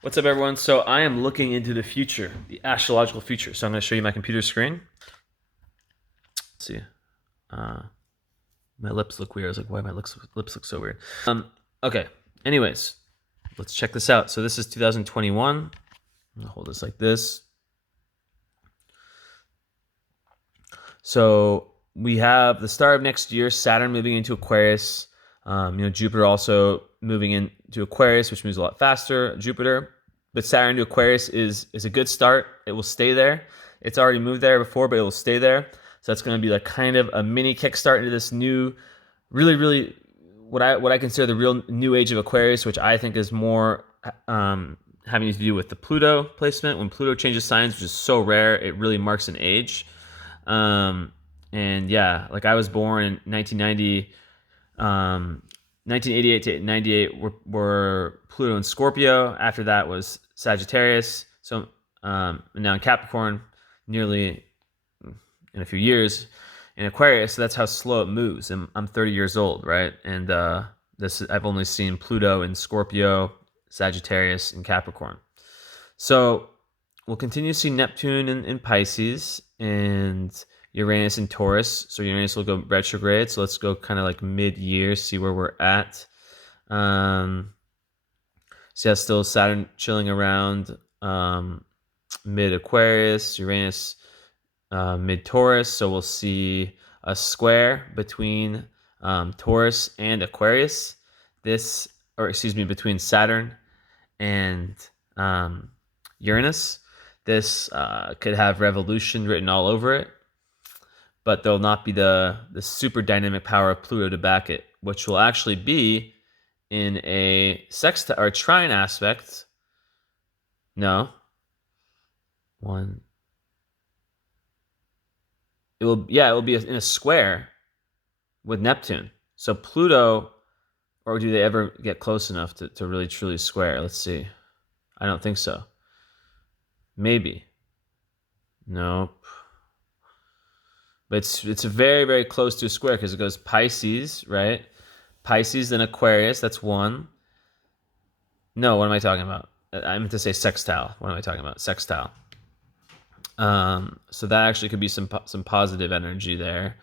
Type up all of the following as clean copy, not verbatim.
What's up, everyone? So I am looking into the future, the astrological future. So I'm going to show you my computer screen. Let's see. Uh, my lips look weird. I was like, why my lips look so weird? Okay. Anyways, let's check this out. So this is 2021. I'll hold this like this. So we have the start of next year, Saturn moving into Aquarius. Jupiter also moving into Aquarius, which moves a lot faster. Jupiter, but Saturn to Aquarius is a good start. It will stay there. It's already moved there before, but it will stay there. So that's going to be like kind of a mini kickstart into this new, really what I consider the real new age of Aquarius, which I think is more having to do with the Pluto placement. When Pluto changes signs, which is so rare, it really marks an age. And yeah, like I was born in 1990. 1988 to 98 were Pluto and Scorpio. After that was Sagittarius. So now in Capricorn, nearly in a few years in Aquarius. So that's how slow it moves. And I'm 30 years old, right? And I've only seen Pluto in Scorpio, Sagittarius, and Capricorn. So we'll continue to see Neptune in Pisces and Uranus in Taurus. So Uranus will go retrograde. So let's go kind of like mid-year, see where we're at. So yeah, still Saturn chilling around mid-Aquarius, Uranus mid-Taurus. So we'll see a square between Taurus and Aquarius. Between Saturn and Uranus. This could have revolution written all over it, but there'll not be the super dynamic power of Pluto to back it, which will actually be in a sextile or a trine aspect. No. One. It will be in a square with Neptune. So Pluto, or do they ever get close enough to really truly square? Let's see. I don't think so. Maybe. Nope. But it's very, very close to a square because it goes Pisces, right? Pisces, then Aquarius. That's one. No, what am I talking about? I meant to say sextile. What am I talking about? Sextile. So that actually could be some positive energy there.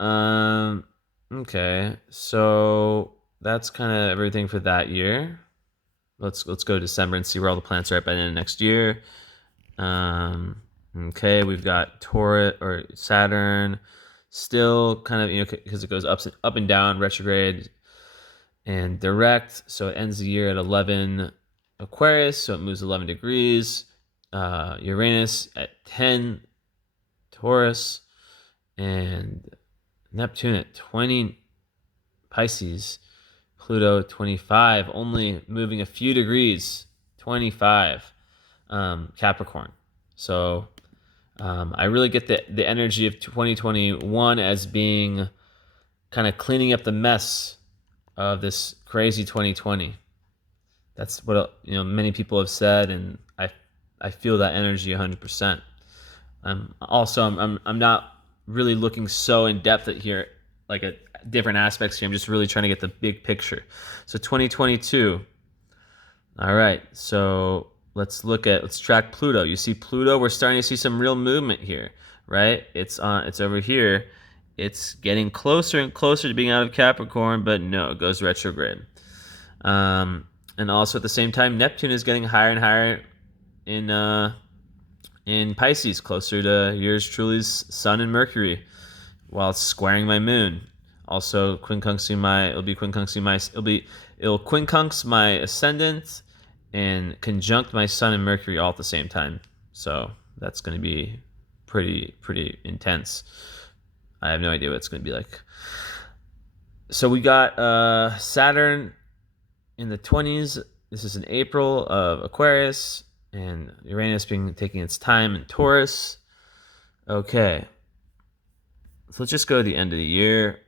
Okay. So that's kind of everything for that year. Let's go December and see where all the planets are at by the end of next year. Okay, we've got Taurus or Saturn still kind of, because it goes up and down, retrograde and direct. So it ends the year at 11 Aquarius, so it moves 11 degrees. Uranus at 10 Taurus, and Neptune at 20 Pisces. Pluto 25, only moving a few degrees, 25 Capricorn. So I really get the energy of 2021 as being kind of cleaning up the mess of this crazy 2020. That's what many people have said, and I feel that energy 100%. I'm not really looking so in depth at here, like at different aspects here. I'm just really trying to get the big picture. So 2022. All right. So let's track Pluto. You see Pluto, we're starting to see some real movement here, right? It's over here. It's getting closer and closer to being out of Capricorn, but no, it goes retrograde. And also at the same time, Neptune is getting higher and higher in Pisces, closer to yours truly's Sun and Mercury, while it's squaring my Moon. Also quincunxing it'll quincunx my ascendant and conjunct my Sun and Mercury all at the same time. So that's going to be pretty intense. I have no idea what it's going to be like. So we got Saturn in the 20s. This is in April of Aquarius, and Uranus taking its time in Taurus. Okay. So let's just go to the end of the year.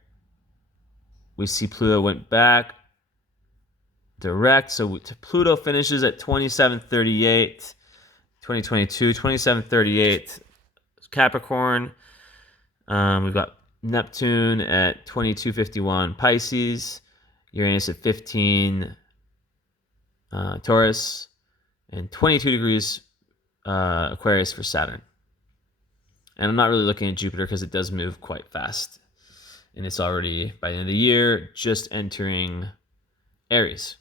We see Pluto went back direct. So Pluto finishes at 2738, 2022, 2738 Capricorn. We've got Neptune at 2251 Pisces, Uranus at 15 Taurus, and 22 degrees Aquarius for Saturn. And I'm not really looking at Jupiter because it does move quite fast. And it's already, by the end of the year, just entering Aries.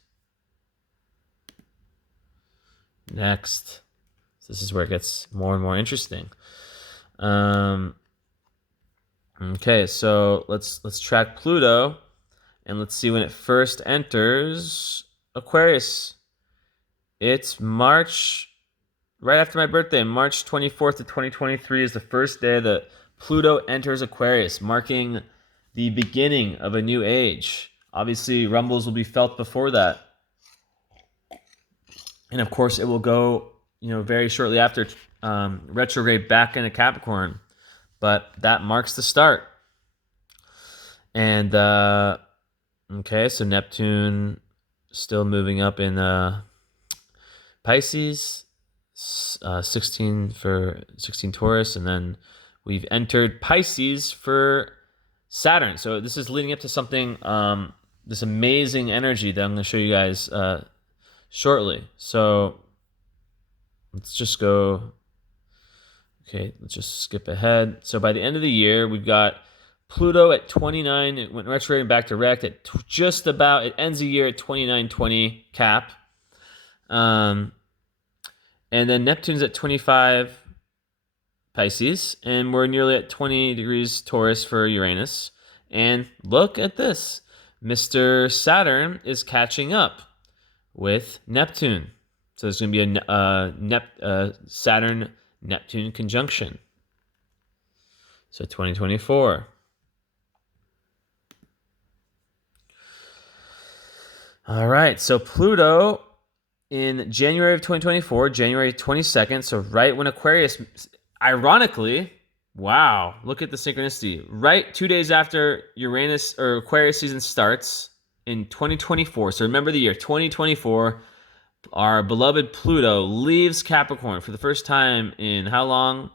Next. So this is where it gets more and more interesting. Okay, so let's track Pluto, and let's see when it first enters Aquarius. It's March, right after my birthday, March 24th of 2023 is the first day that Pluto enters Aquarius, marking the beginning of a new age. Obviously, rumbles will be felt before that. And of course, it will go, very shortly after retrograde back into Capricorn. But that marks the start. And, okay, so Neptune still moving up in Pisces, 16 for 16 Taurus, and then we've entered Pisces for Saturn. So this is leading up to something, this amazing energy that I'm going to show you guys shortly. So let's just go. Okay, let's just skip ahead. So by the end of the year, we've got Pluto at 29. It went retrograde back direct at just about. It ends the year at 29:20 Cap. And then Neptune's at 25 Pisces, and we're nearly at 20 degrees Taurus for Uranus. And look at this. Mr. Saturn is catching up with Neptune. So there's going to be a Saturn-Neptune conjunction. So 2024. All right, so Pluto in January of 2024, January 22nd, so right when Aquarius, ironically, wow, look at the synchronicity. Right 2 days after Uranus or Aquarius season starts in 2024. So remember the year 2024, our beloved Pluto leaves Capricorn for the first time in how long?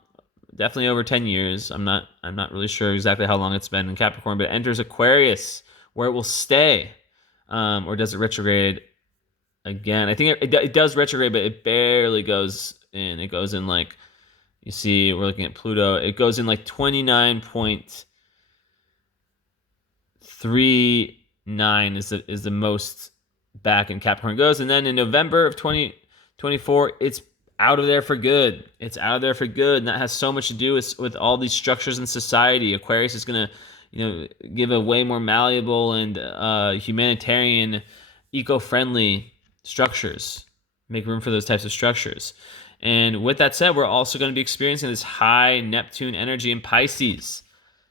Definitely over 10 years. I'm not really sure exactly how long it's been in Capricorn, but it enters Aquarius where it will stay. Or does it retrograde again? I think it does retrograde, but it barely goes in. It goes in like, you see, we're looking at Pluto. It goes in like 29.39 is the most back in Capricorn goes. And then in November of 2024, it's out of there for good. It's out of there for good. And that has so much to do with all these structures in society. Aquarius is going to, give a way more malleable and humanitarian, eco-friendly structures. Make room for those types of structures. And with that said, we're also going to be experiencing this high Neptune energy in Pisces.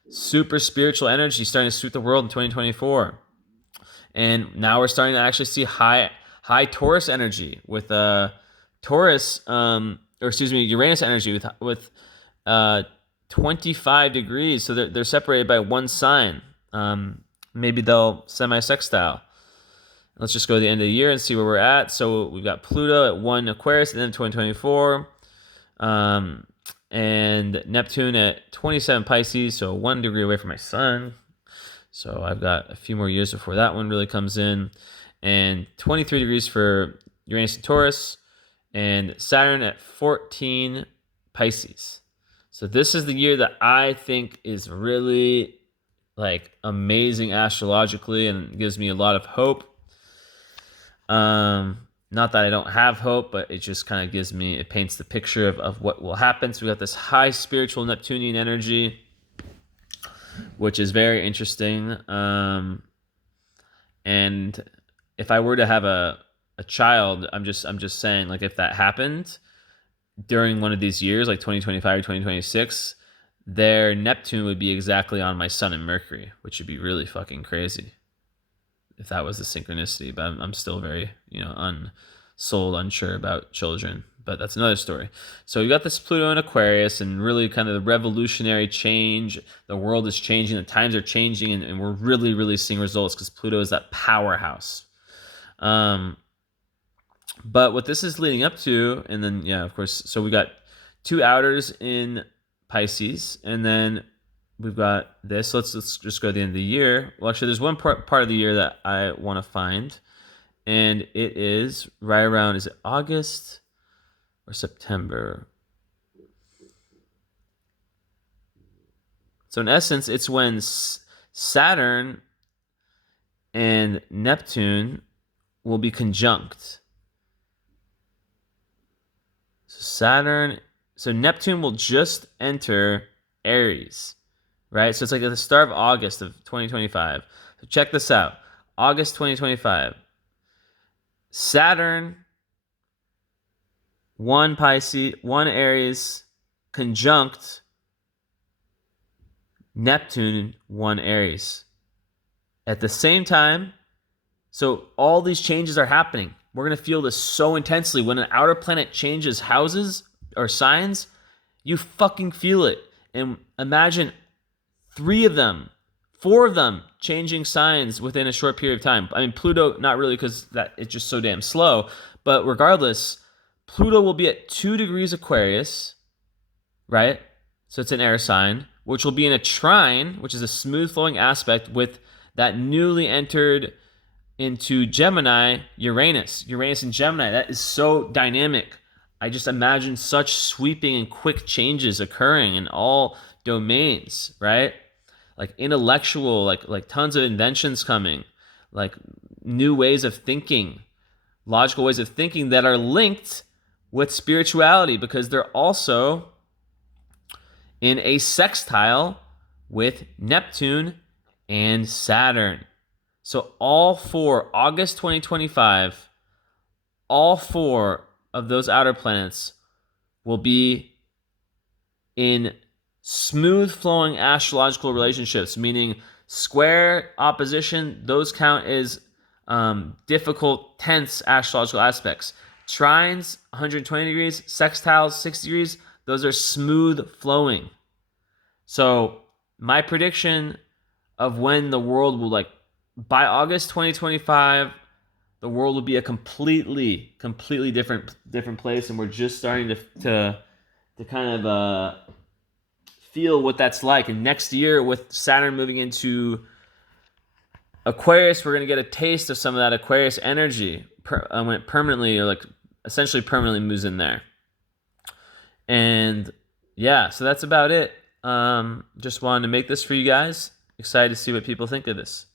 Super spiritual energy starting to suit the world in 2024. And now we're starting to actually see high Taurus energy with Uranus energy with 25 degrees. So they're separated by one sign. Maybe they'll semi-sextile. Let's just go to the end of the year and see where we're at. So we've got Pluto at 1 Aquarius at the end of 2024. And Neptune at 27 Pisces, so 1 degree away from my sun. So I've got a few more years before that one really comes in. And 23 degrees for Uranus and Taurus. And Saturn at 14 Pisces. So this is the year that I think is really like amazing astrologically and gives me a lot of hope. Not that I don't have hope, but it just kind of it paints the picture of what will happen. So we got this high spiritual Neptunian energy, which is very interesting. And if I were to have a child, I'm just saying, like, if that happened during one of these years, like 2025 or 2026, their Neptune would be exactly on my Sun and Mercury, which would be really fucking crazy if that was the synchronicity. But I'm still very, unsure about children. But that's another story. So you got this Pluto in Aquarius and really kind of the revolutionary change. The world is changing, the times are changing, and we're really, really seeing results because Pluto is that powerhouse. But what this is leading up to, and then, of course, so we got 2 outers in Pisces, and then we've got this. Let's just go to the end of the year. Well, actually, there's one part of the year that I want to find, and it is right around, is it August or September? So in essence, it's when Saturn and Neptune will be conjunct. So Neptune will just enter Aries, right? So it's like at the start of August of 2025. So check this out. August 2025. Saturn, one Pisces, one Aries, conjunct Neptune, one Aries. At the same time, so all these changes are happening. We're going to feel this so intensely. When an outer planet changes houses or signs, you fucking feel it. And imagine 4 of them changing signs within a short period of time. I mean, Pluto, not really, because that it's just so damn slow. But regardless, Pluto will be at 2 degrees Aquarius, right? So it's an air sign, which will be in a trine, which is a smooth flowing aspect with that newly entered into Gemini, Uranus in Gemini. That is so dynamic. I just imagine such sweeping and quick changes occurring in all domains, right? Like intellectual, like tons of inventions coming, like new ways of thinking, logical ways of thinking that are linked with spirituality, because they're also in a sextile with Neptune and Saturn. So all 4, August 2025, all 4 of those outer planets will be in smooth flowing astrological relationships, meaning square, opposition, those count as difficult, tense astrological aspects. Trines, 120 degrees, sextiles, 60 degrees, those are smooth flowing. So my prediction of when the world will, like, by August 2025, the world will be a completely different place, and we're just starting to kind of feel what that's like. And next year, with Saturn moving into Aquarius, we're going to get a taste of some of that Aquarius energy when it permanently, or like essentially permanently, moves in there. And yeah, so that's about it. Just wanted to make this for you guys. Excited to see what people think of this.